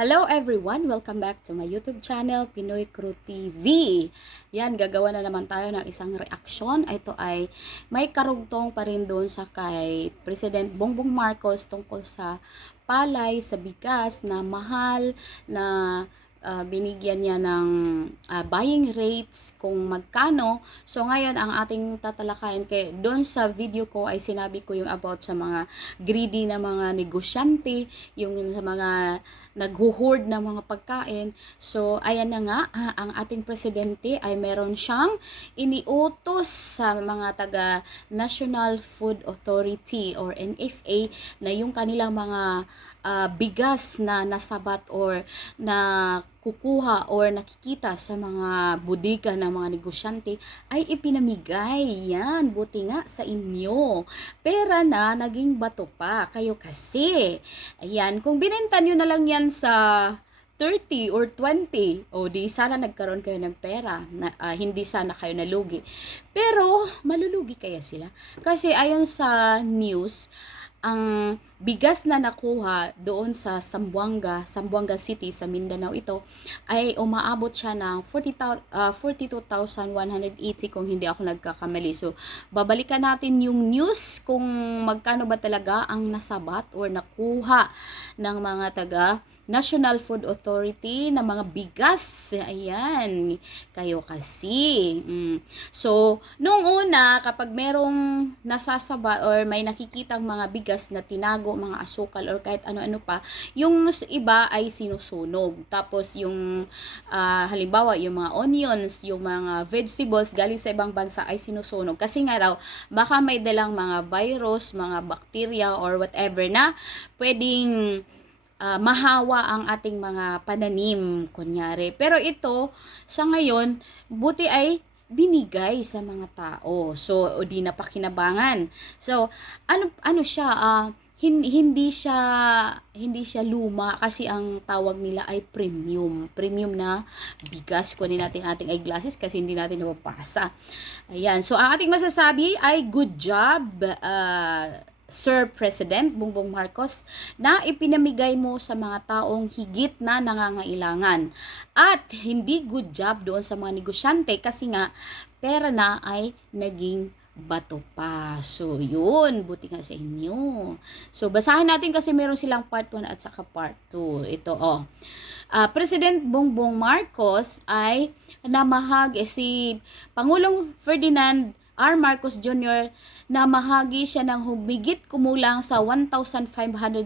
Hello everyone! Welcome back to my YouTube channel, Pinoy Crew TV. Yan, gagawa na naman tayo ng isang reaksyon. Ito ay may karugtong pa rin doon sa kay President Bongbong Marcos tungkol sa palay, sa bigas na mahal, na ah, binigyan niya ng ah, buying rates kung magkano. So ngayon ang ating tatalakayin kay doon sa video ko ay sinabi ko yung about sa mga greedy na mga negosyante, yung sa mga naghuhoard ng mga pagkain. So, ayan na nga, ah, ang ating presidente ay meron siyang iniutos sa mga taga National Food Authority or NFA na yung kanilang mga ah, bigas na nasabat or na kukuha or nakikita sa mga bodega ng mga negosyante ay ipinamigay. Yan, buti nga sa inyo. Pera na naging bato pa kayo kasi. Ayan, kung binenta nyo na lang yan sa 30 or 20, o di sana nagkaroon kayo ng pera, na, ah, hindi sana kayo nalugi. Pero, malulugi kaya sila. Kasi ayon sa news, ang bigas na nakuha doon sa Sambuanga, Sambuanga City sa Mindanao ito ay umaabot siya ng 40, ah, 42,180 kung hindi ako nagkakamali. So, babalikan natin yung news kung magkano ba talaga ang nasabat or nakuha ng mga taga National Food Authority na mga bigas. Ayan, kayo kasi. Mm. So, nung una, kapag merong nasasaba or may nakikitang mga bigas na tinago, mga asukal or kahit ano-ano pa, yung iba ay sinusunog. Tapos yung ah, halimbawa, yung mga onions, yung mga vegetables galing sa ibang bansa ay sinusunog. Kasi nga raw, baka may dalang mga virus, mga bacteria or whatever na pwedeng ah, mahawa ang ating mga pananim, kunyari. Pero ito, sa ngayon, buti ay binigay sa mga tao. So, o di na pakinabangan. So, ano ano siya ah, hin- hindi siya hindi siya luma kasi ang tawag nila ay premium. Premium na bigas. Kunin natin ating eyeglasses kasi hindi natin mapapasa. Ayan. So, ang ating masasabi ay good job, ah, Sir President Bongbong Marcos na ipinamigay mo sa mga taong higit na nangangailangan. At hindi good job doon sa mga negosyante kasi nga pera na ay naging bato pa. So, yun. Buti nga sa inyo. So, basahin natin kasi meron silang part 1 at saka part 2. Ito, oh. Ah, President Bongbong Marcos ay namahag eh, si Pangulong Ferdinand R. Marcos Jr. na mahagi siya ng humigit kumulang sa 1,500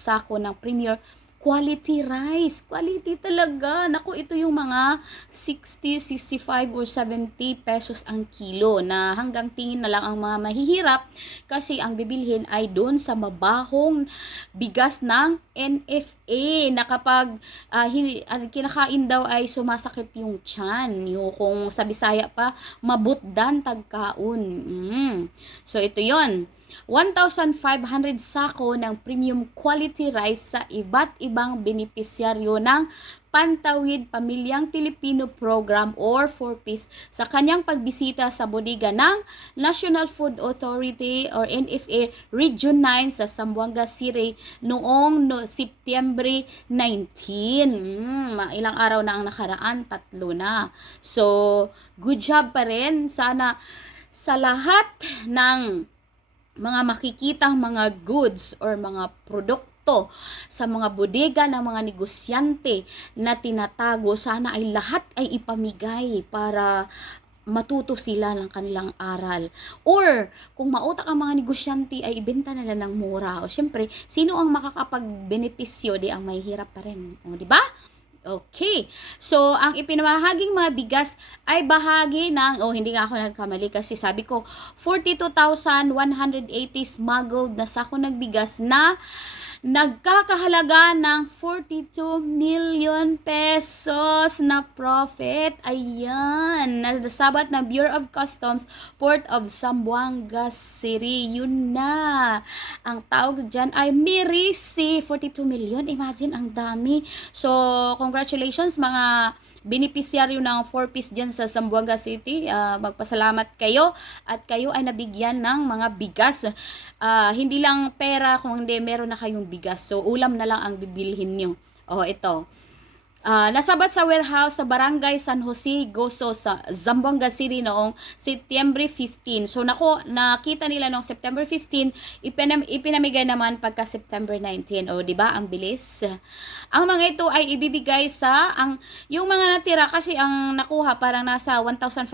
sako ng premier quality rice. Quality talaga. Naku, ito yung mga 60, 65 or 70 pesos ang kilo na hanggang tingin na lang ang mga mahihirap kasi ang bibilhin ay doon sa mabahong bigas ng NFA na kapag ah, kinakain daw ay sumasakit yung tiyan. Yung kung sa Bisaya pa, mabutdan tagkaon. Mm. So ito yon 1,500 sako ng premium quality rice sa iba't ibang benepisyaryo ng Pantawid Pamilyang Pilipino Program or 4PIS sa kanyang pagbisita sa bodega ng National Food Authority or NFA Region 9 sa Zamboanga City noong no, Setyembre 19. Mm, ilang araw na ang nakaraan, tatlo na. So, good job pa rin. Sana sa lahat ng mga makikitang mga goods or mga produkto sa mga bodega ng mga negosyante na tinatago, sana ay lahat ay ipamigay para matuto sila ng kanilang aral. Or, kung mautak ang mga negosyante ay ibenta nila ng mura. O syempre, sino ang makakapag-benepisyo di ang may hirap pa rin. O, di ba? Okay. So, ang ipinamahaging mga bigas ay bahagi ng, oh, hindi nga ako nagkamali kasi sabi ko, 42,180 smuggled na sako ng bigas na nagkakahalaga ng 42 million pesos na profit. Ayan. Nasabat ng Bureau of Customs, Port of Zamboanga City. Yun na. Ang tawag dyan ay Mirisi. 42 million. Imagine, ang dami. So, congratulations mga beneficiaryo ng 4-piece dyan sa Zamboanga City. Ah, magpasalamat kayo at kayo ay nabigyan ng mga bigas. Ah, hindi lang pera kung hindi meron na kayong bigas. So, ulam na lang ang bibilhin nyo. Oh, ito. Ah, nasabat sa warehouse sa Barangay San Jose, Goso sa Zamboanga City noong September 15. So nako nakita nila noong September 15, ipinam, ipinamigay naman pagka September 19. O di ba? Ang bilis. Ang mga ito ay ibibigay sa ang yung mga natira kasi ang nakuha parang nasa 1,500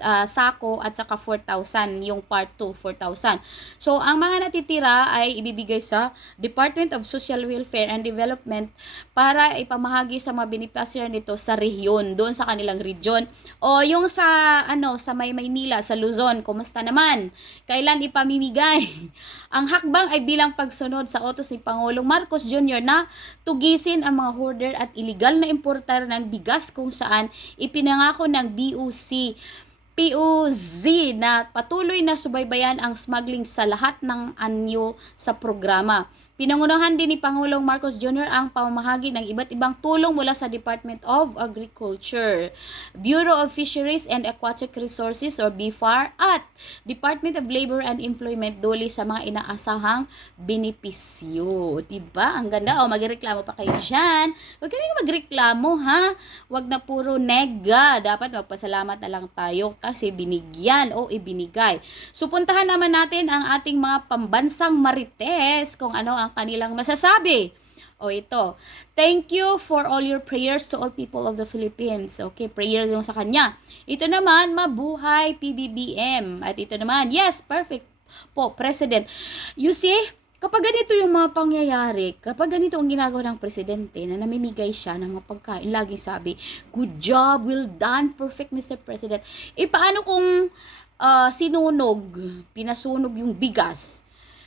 ah, sako at saka 4,000 yung part 2 4,000. So ang mga natitira ay ibibigay sa Department of Social Welfare and Development para ipamahagi sa mga beneficiary nito sa rehiyon, doon sa kanilang region. O yung sa ano sa May Maynila, sa Luzon, kumusta naman? Kailan ipamimigay? ang hakbang ay bilang pagsunod sa utos ni Pangulong Marcos Jr. na tugisin ang mga hoarder at illegal na importer ng bigas kung saan ipinangako ng BOC POZ na patuloy na subaybayan ang smuggling sa lahat ng anyo sa programa. Pinangunahan din ni Pangulong Marcos Jr. ang pamamahagi ng iba't ibang tulong mula sa Department of Agriculture, Bureau of Fisheries and Aquatic Resources or BFAR at Department of Labor and Employment duli sa mga inaasahang benepisyo. Diba? Ang ganda. O, magreklamo pa kayo dyan. Huwag ka na magreklamo, ha? Huwag na puro nega. Dapat magpasalamat na lang tayo kasi binigyan o ibinigay. So, puntahan naman natin ang ating mga pambansang marites kung ano ang kanilang masasabi. O ito, thank you for all your prayers to all people of the Philippines. Okay, prayers yung sa kanya. Ito naman, mabuhay PBBM. At ito naman, yes, perfect po, President. You see, kapag ganito yung mga pangyayari, kapag ganito ang ginagawa ng presidente na namimigay siya ng mga pagkain, laging sabi, good job, well done, perfect Mr. President. E paano kung ah, sinunog, pinasunog yung bigas?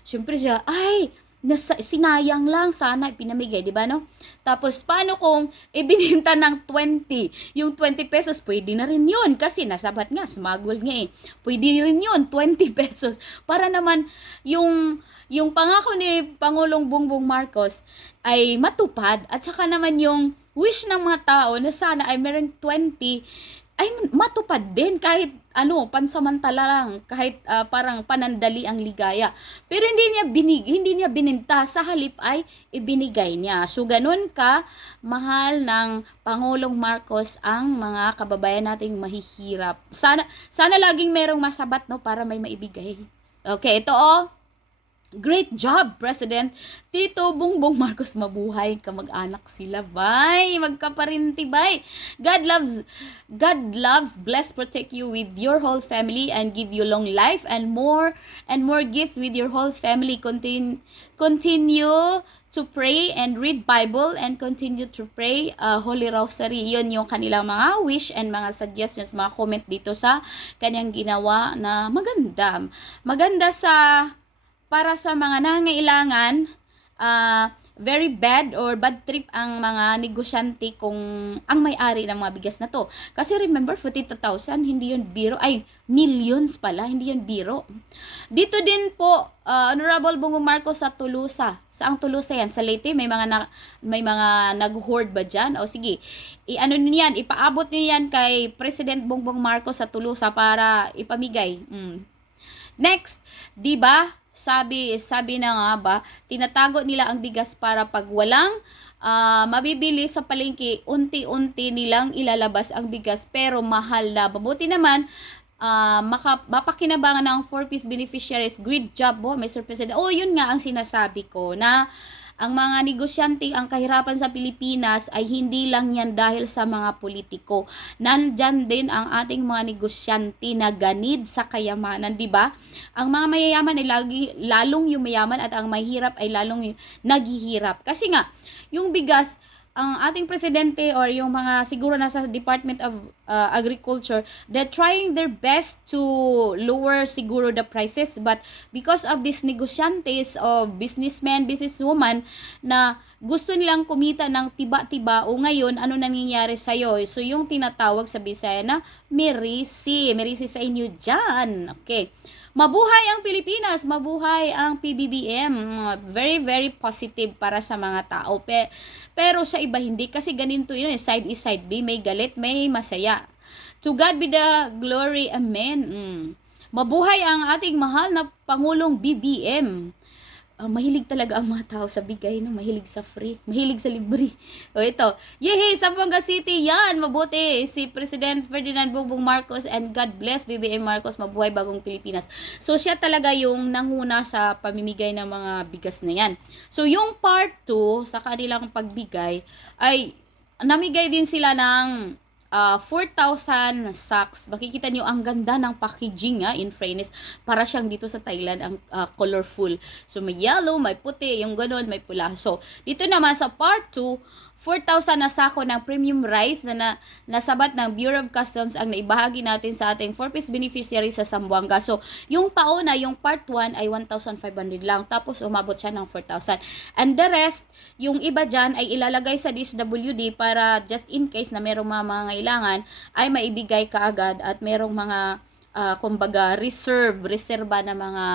Siyempre siya, ay, nasa, sinayang lang sana pinamigay, di ba no? Tapos paano kung ibininta ng 20? Yung 20 pesos, pwede na rin yun kasi nasabat nga, smuggle nga eh. Pwede rin yun, 20 pesos. Para naman yung yung pangako ni Pangulong Bongbong Marcos ay matupad at saka naman yung wish ng mga tao na sana ay meron 20 ay matupad din kahit ano pansamantala lang kahit ah, parang panandali ang ligaya. Pero hindi niya binig hindi niya bininta sa halip ay ibinigay niya. So ganun ka mahal ng Pangulong Marcos ang mga kababayan nating mahihirap. Sana sana laging merong masabat no para may maibigay. Okay ito oh Great job, President. Tito Bongbong Marcos mabuhay kamag-anak sila. Bye! Magkaparinti, bye! God loves, God loves, bless, protect you with your whole family and give you long life and more and more gifts with your whole family. Continue, continue to pray and read Bible and continue to pray uh, Holy Rosary. Yun yung kanilang mga wish and mga suggestions, mga comment dito sa kanyang ginawa na maganda. Maganda sa para sa mga nangangailangan, ah, very bad or bad trip ang mga negosyante kung ang may-ari ng mga bigas na to. Kasi remember, 42,000, hindi yun biro. Ay, millions pala, hindi yun biro. Dito din po, ah, Honorable Bongbong Marcos sa Tulusa. Saang Tulusa yan? Sa Leyte, may mga, na, may mga nag-hoard ba dyan? O sige, i-ano niyo yan, ipaabot niyo yan kay President Bongbong Marcos sa Tulusa para ipamigay. Mm. Next, 'di ba? Sabi sabi na nga ba, tinatago nila ang bigas para pag walang ah, mabibili sa palengke, unti-unti nilang ilalabas ang bigas pero mahal na. Mabuti naman ah, maka, mapakinabangan ng 4-piece beneficiaries. Great job po, Mr. President. Oh, yun nga ang sinasabi ko na ang mga negosyante, ang kahirapan sa Pilipinas ay hindi lang yan dahil sa mga politiko. Nandyan din ang ating mga negosyante na ganid sa kayamanan, di ba? Ang mga mayayaman ay lagi, lalong yung mayaman at ang mahirap ay lalong naghihirap. Kasi nga, yung bigas, ang ating presidente or yung mga siguro nasa Department of uh, Agriculture, they're trying their best to lower siguro the prices. But because of these negosyantes of businessmen, businesswoman na gusto nilang kumita ng tiba-tiba o ngayon ano nangyayari sa iyo so yung tinatawag sa Bisaya na merisi. Merisi sa inyo dyan. Okay mabuhay ang Pilipinas mabuhay ang PBBM very very positive para sa mga tao. Pe- pero sa iba hindi kasi ganito yun eh, side is side B may galit may masaya. To God be the glory amen. Mm. mabuhay ang ating mahal na Pangulong BBM ah, mahilig talaga ang mga tao sa bigay, no? Mahilig sa free, mahilig sa libre. O ito, yehey, Zamboanga City, yan, mabuti. Si President Ferdinand Bongbong Marcos and God bless BBM Marcos, mabuhay bagong Pilipinas. So, siya talaga yung nanguna sa pamimigay ng mga bigas na yan. So, yung part 2 sa kanilang pagbigay ay namigay din sila ng ah, 4,000 sacks. Makikita nyo ang ganda ng packaging ha, in fairness. Para siyang dito sa Thailand, ang ah, colorful. So, may yellow, may puti, yung ganun, may pula. So, dito naman sa part 2, 4,000 na sako ng premium rice na, na nasabat ng Bureau of Customs ang naibahagi natin sa ating 4-piece beneficiary sa Zamboanga. So, yung pauna, yung part 1 ay 1,500 lang. Tapos, umabot siya ng 4,000. And the rest, yung iba dyan ay ilalagay sa DSWD para just in case na merong mga kailangan ay maibigay kaagad at merong mga ah, kumbaga reserve, reserba na mga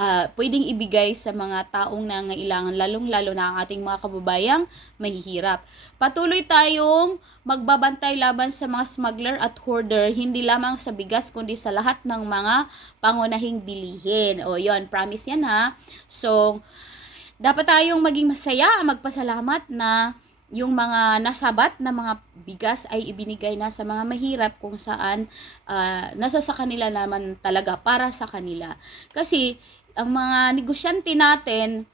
ah, pwedeng ibigay sa mga taong nangailangan, lalong-lalo na ang ating mga kababayang mahihirap. Patuloy tayong magbabantay laban sa mga smuggler at hoarder, hindi lamang sa bigas, kundi sa lahat ng mga pangunahing bilihin. O yon promise yan ha. So, dapat tayong maging masaya, magpasalamat na yung mga nasabat na mga bigas ay ibinigay na sa mga mahirap kung saan ah, nasa sa kanila naman talaga para sa kanila. Kasi ang mga negosyante natin,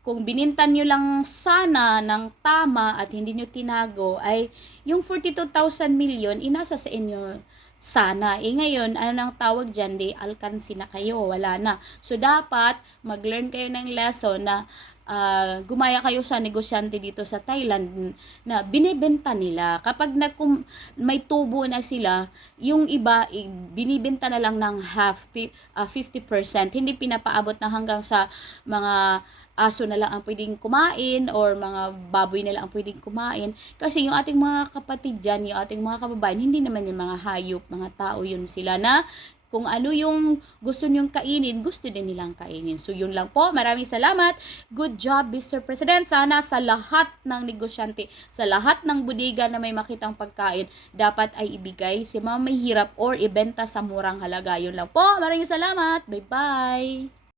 kung binintan nyo lang sana ng tama at hindi nyo tinago, ay yung 42,000 million, inasa sa inyo sana. Eh ngayon, ano nang tawag dyan, di alkansi na kayo, wala na. So dapat, mag-learn kayo ng lesson na ah, gumaya kayo sa negosyante dito sa Thailand na binibenta nila. Kapag nagkum- may tubo na sila, yung iba binibenta na lang ng half, pi- ah, 50%. Hindi pinapaabot na hanggang sa mga aso na lang ang pwedeng kumain or mga baboy na lang ang pwedeng kumain. Kasi yung ating mga kapatid dyan, yung ating mga kababayan, hindi naman yung mga hayop, mga tao yun sila na kung ano yung gusto nyong kainin, gusto din nilang kainin. So, yun lang po. Maraming salamat. Good job, Mr. President. Sana sa lahat ng negosyante, sa lahat ng bodega na may makitang pagkain, dapat ay ibigay si mga may hirap or ibenta sa murang halaga. Yun lang po. Maraming salamat. Bye-bye.